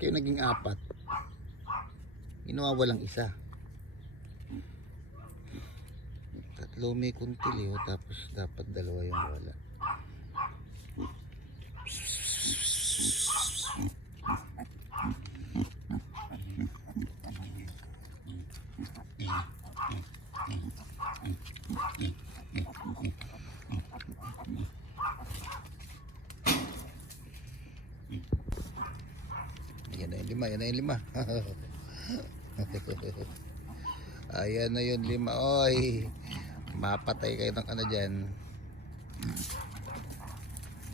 kayo naging apat? Ginawa walang isa. Tatlo may kuntil eh, tapos dapat dalawa yung wala. Yan na yung lima, yan na yung lima. Ayan na yung lima. Oy, mapatay kayo ng ano dyan.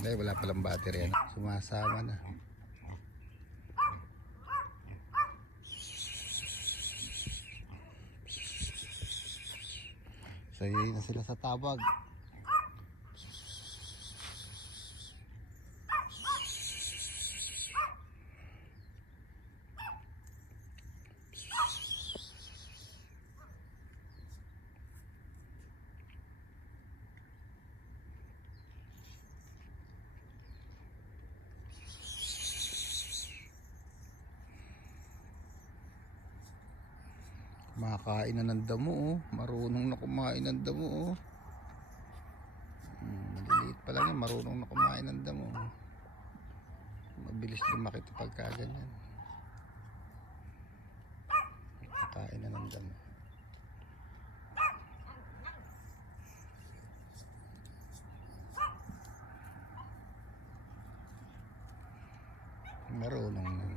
Ay, wala palang battery yan. Sumasama na. So yun na sila sa tabag. Kumakain na ng damo oh. Marunong na kumain ng damo oh. Maliliit pa lang yan, marunong na kumain ng damo oh. Mabilis lumaki ito pagka ganyan. Kumakain na ng damo. Marunong na.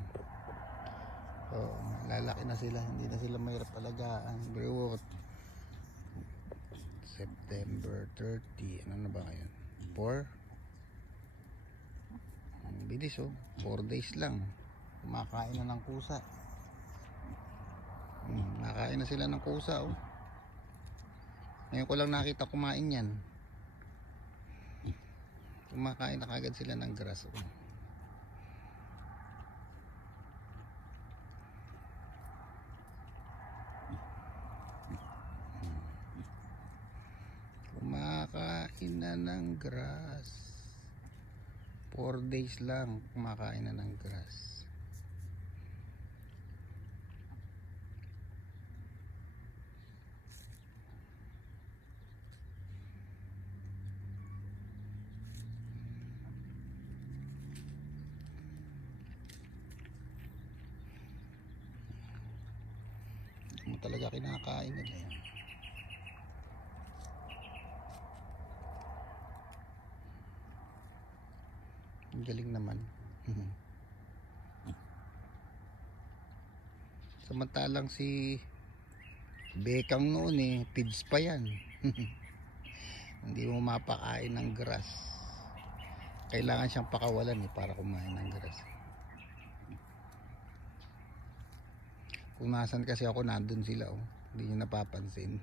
Oh, lalaki na sila, hindi na sila mahirap alagaan. Brewot September 30, ano na ba ngayon? 4? Ang bilis oh, 4 days lang. Kumakain na ng kusa. Nakain na sila ng kusa oh. Ngayon ko lang nakita kumain yan. Kumakain na kagad sila ng grass oh. Kumakain na ng grass. 4 days lang kumakain na ng grass. Hindi mo talaga kinakain nila yan. Ang galing naman. Samantalang si Bekang noon eh, pids pa yan. Hindi mo mapakain ng grass. Kailangan siyang pakawalan eh para kumain ng grass. Kung nasan kasi ako, nandun sila oh. Hindi nyo napapansin.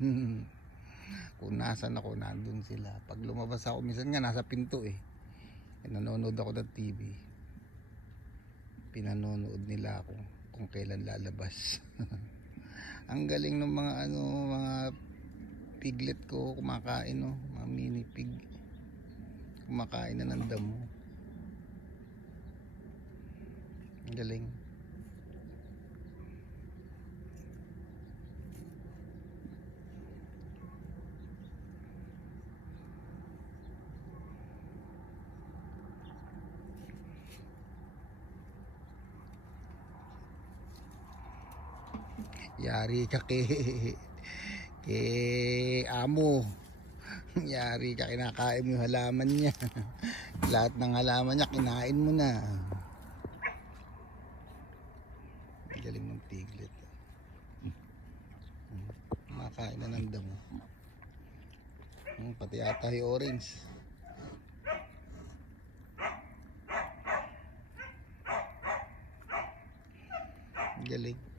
Kung nasan ako, nandun sila. Pag lumabas ako, minsan nga nasa pinto eh. Nanonood ako ng TV. Pinanonood nila ako kung kailan lalabas. Ang galing ng mga ano, mga piglet ko kumakain no, mga mini pig. Kumakain na ng damo. Ang galing. Yari ka kay amo. Yari ka, kinakain mo yung halaman niya. Lahat ng halaman niya kinain mo na. Galing ng piglet. Kumakain na ng damo. Pati ata yung orange. Galing.